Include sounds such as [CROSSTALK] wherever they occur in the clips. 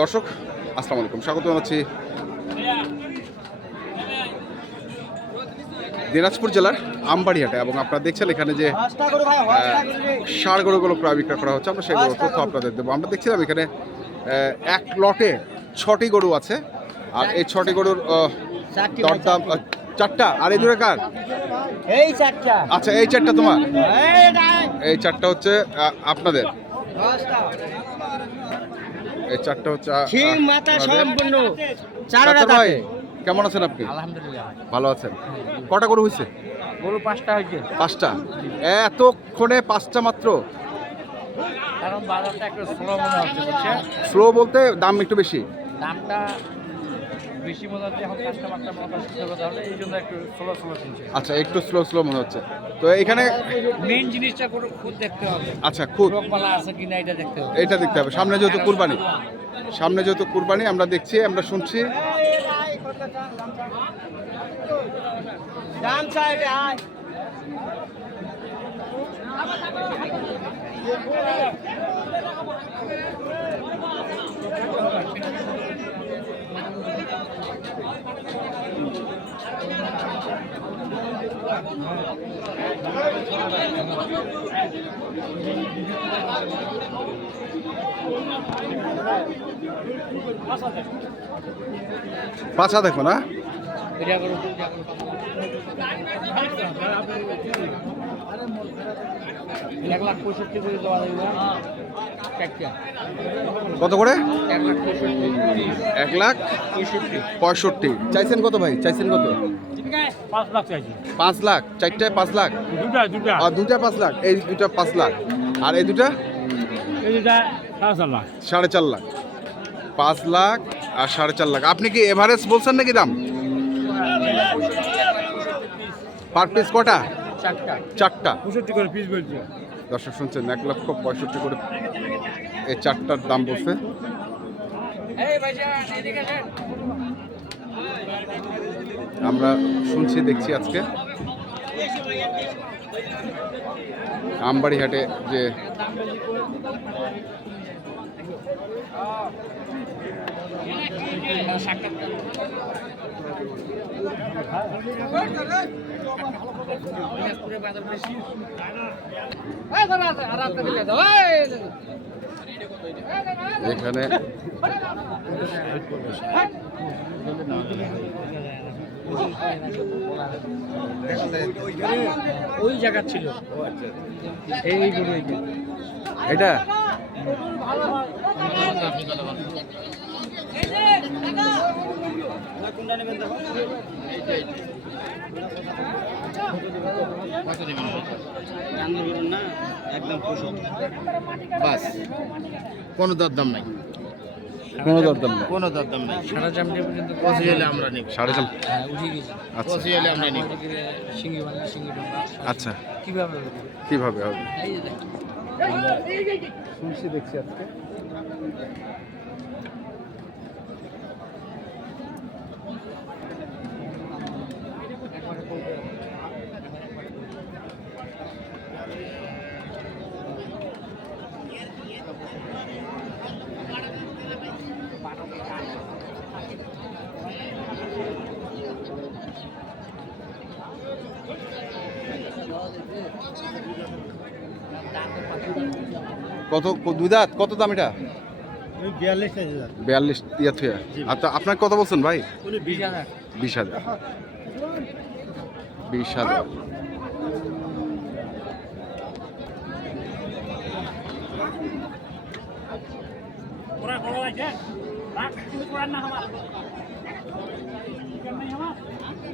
দর্শক আসসালামু আলাইকুম। স্বাগত জানাচ্ছি দিনাজপুর জেলার আমবাড়িহাটে এবং আপনারা দেখছেন এখানে যে ষাড় গরুগুলো ক্রয় বিক্রয় করা হচ্ছে। আমরা সেগুলো তথ্য আপনাদের দেবো। আমরা দেখছিলাম এখানে এক লটে ছটি গরু আছে। আর এই ছটি গরুর দরদাম চারটা? আর এই দূরে কার? এই চারটা। আচ্ছা এই চারটা তোমার? এই চারটা হচ্ছে আপনাদের। এই চারটা হচ্ছে শিং মাথা সম্পূর্ণ চারটা ভাই কেমন আছেন আপনি? আলহামদুলিল্লাহ। ভালো আছেন। কটা গরু হয়েছে? গরু পাঁচটা হয়েছে। পাঁচটা। এতক্ষণে পাঁচটা মাত্র? কারণ বাজারটা একটু স্লো মনে হচ্ছে স্লো বলতে দাম একটু বেশি? দামটা বেশি মনে হচ্ছে এখন কাস্টমারটা মতো শিখতে কথা হলে এই জন্য একটু স্লো স্লো কিনছে আচ্ছা একটু স্লো স্লো মনে হচ্ছে। তো এখানে মেন জিনিসটা করে খুদ দেখতে হবে। আচ্ছা খুব রোগবালা আছে কিনা এটা দেখতে হবে। এটা দেখতে হবে। সামনে যেহেতু কুরবানি। সামনে যেহেতু কুরবানি আমরা দেখছি আমরা শুনছি। দাম আয় পাঁচা দেখো না এটা করো এটা করো এক লাখ পঁয়ষট্টি করে দেওয়া যাবে না? চারটা কত করে? এক লাখ পঁয়ষট্টি। চাইছেন কত ভাই? চাইছেন কত? পাঁচ লাখ চাইছি। পাঁচ লাখ চারটায় পাঁচ লাখ? দুটা দুটা। আর দুটা পাঁচ লাখ এই দুটা পাঁচ লাখ। আর এই দুটা? এই দুটা সাড়ে চার লাখ। সাড়ে চার লাখ। পাঁচ লাখ আর সাড়ে চার লাখ। আপনি কি এভারেজ বলছেন নাকি দাম? পার পিস কটা? চারটা। পঁয়ষট্টি করে পিস বলছি। দর্শক শুনছেন এক লক্ষ পঁয়ষট্টি করে এই চারটার দাম বলছে। আমরা শুনছি দেখছি আজকে। আমবাড়ি হাটে যে এখানে [LAUGHS] ওই জায়গা ছিল। এই এটা? বাস কোনো দরদাম নাই। কোনো দরদাম নেই। কোনো দরদাম নেই। সারা চামড়ি পর্যন্ত পৌঁছে গেলে আমরা নিব। সাড়ে চাম হ্যাঁ উঠে গেছে আচ্ছা। আমরা নিব। সিঙ্গি বাংলা সিঙ্গি ডোঙ্গা আচ্ছা। কীভাবে হবে? কীভাবে হবে। শুনছি দেখছি আজকে। কত দুই দাঁত? কত দাম এটা? বিয়াল্লিশ থুয়া। আচ্ছা আপনার কত বলছেন ভাই? বিশ হাজার। বিশ হাজার। বিশ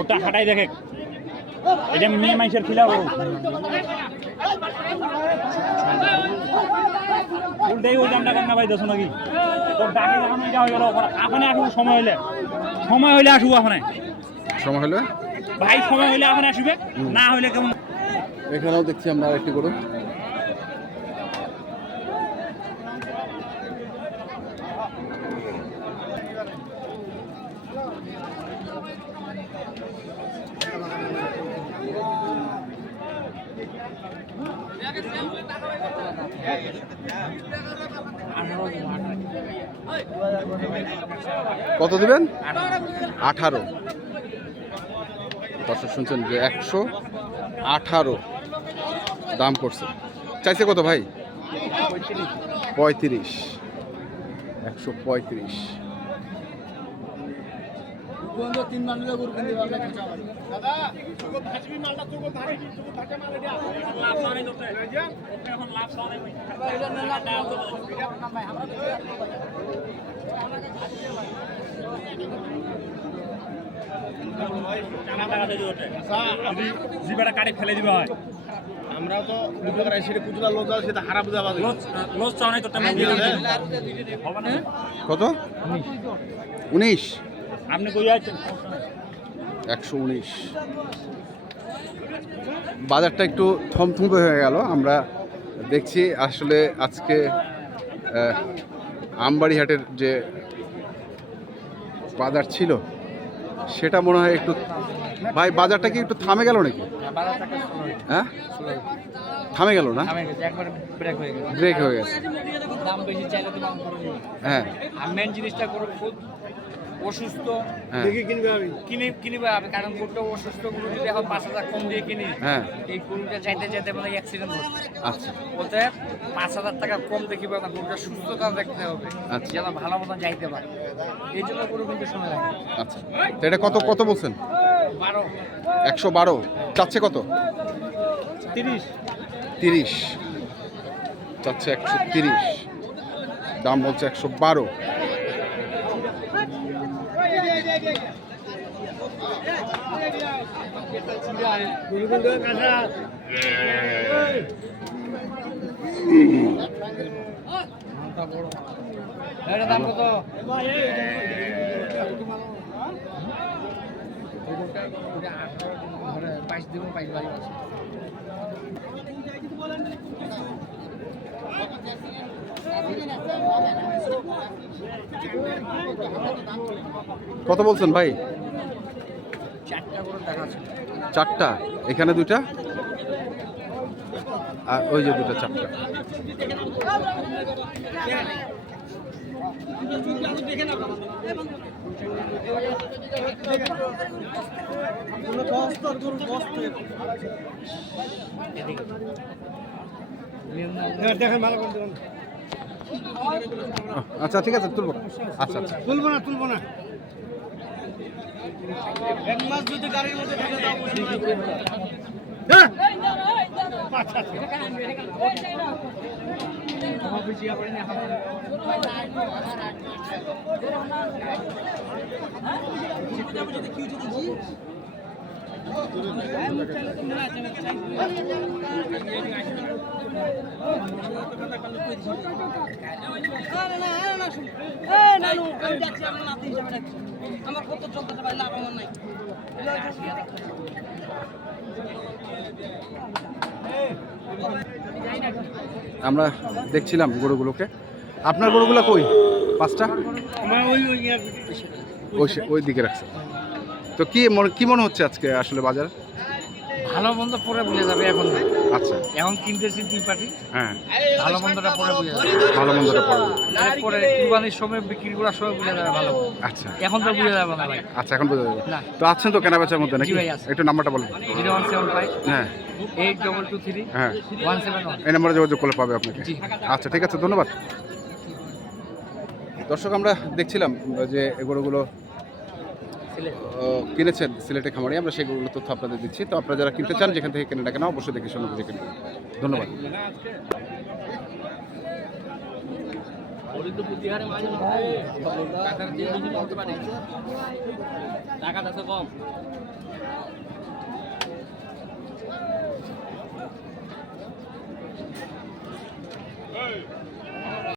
ওটা হাঁটাই দেখে এটা মেয়ে মানুষের খিলা করো উল্টাই ওই দামটা কেন ভাই দেছো নাকি তোর ডাকে যখন এটা হয়ে গেল আপনি আসব সময় হইলে সময় হইলে আসব আপনি সময় হলে ভাই সময় হইলে আপনি আসবে না হইলে কেমন? এখানেও দেখছি আমরা একটি গরু। কত দেবেন? আঠারো। দর্শক শুনছেন যে একশো আঠারো দাম করছে। চাইছে কত ভাই? পঁয়ত্রিশ। একশো পঁয়ত্রিশ। জিবাটা কাটে ফেলে দিবে হয়। আমরাও তো দুটো করে সেটা কুতুলা লোক আছে সেটা হারা বুঝা পাবে লস লস চাও নাই তোরটা মেয়ে হবে না। কত? উনিশ। আপনি কই আছেন? একশো উনিশ। বাজারটা একটু থমথমে হয়ে গেল। আমরা দেখছি আসলে আজকে আহ, আমবাড়ি হাটের যে বাজার ছিল সেটা মনে হয় একটু ভাই বাজারটা কি একটু থামে গেল নাকি? হ্যাঁ? থামে গেল না? ব্রেক হয়ে গেছে। ব্রেক হয়ে গেছে। দাম বেশি চাইলে তো দাম করে নিবে। হ্যাঁ। মেন জিনিসটা অসুস্থ হ্যাঁ। কিনে কিনবে আমি কারণ গরুটা অসুস্থ গরু যদি এখন পাঁচ হাজার কম দিয়ে কিনি হ্যাঁ। এই গরুটা চাইতে চাইতে মানে অ্যাক্সিডেন্ট হচ্ছে। আচ্ছা। ওতে পাঁচ হাজার টাকা কম দেখিবে না গরুটা সুস্থতা দেখতে হবে। আচ্ছা। যেন ভালো মতন যাইতে পারে। এই জন্য গরু কিন্তু সময় লাগে। আচ্ছা। তো এটা কত কত বলছেন? বারো। একশো বারো। চাচ্ছে কত? তিরিশ। তিরিশ। চাচ্ছে একশো তিরিশ। দাম বলছে একশো বারো। এটা দাম কত বাইশ দিব বাইশ বাইশ আছে কত বলছেন ভাই? চারটা করে ছিল। চারটা। এখানে দুইটা। আর ওই যে দুটো চারটা। আচ্ছা ঠিক আছে তুলবো। আচ্ছা আচ্ছা। তুলবো না তুলবো না। এক মাস যদি গাড়ির মধ্যে থাকে তাও বুঝি আমার কত চলতে পারে লাভ আমার নাই আমরা দেখছিলাম গরুগুলোকে। আপনার গরুগুলো কই? পাঁচটা? ওই ওই ওই ওই দিকে রাখছে। তো কি মনে কি মনে হচ্ছে আজকে আসলে বাজার? ভালো মন্দ পরে বুঝে যাবে এখন। আচ্ছা। এখন কিনতেছি দুই পার্টি হ্যাঁ। ভালো মন্দটা পরে বুঝে যাবে। ভালো মন্দটা পড়বে এরপরে কুরবানির সময় বিক্রি করার সময় বুঝে যাবে ভালো আচ্ছা। এখন তো বুঝে যাবে না ভাই। আচ্ছা এখন বোঝা যাবে। তো আছেন তো কেনা বেচার মধ্যে নাকি। একটু নাম্বারটা বলুন জিরো ওয়ান সেভেন ফাইভ। হ্যাঁ। Eight double two three. হ্যাঁ। One seven one. এই নাম্বারে যোগাযোগ করলে পাবে আপনাকে। আচ্ছা ঠিক আছে ধন্যবাদ। দর্শক আমরা দেখছিলাম যে আহ, কিনেছেন সিলেটে খামারে আমরা সেগুলো তথ্য আপনাদের দিচ্ছি তো আপনারা যারা কিনতে চান যেখান থেকে কেনে না কেন অবশ্যই দেখে শুনে বুঝে কিনবেন ধন্যবাদ টাকা কম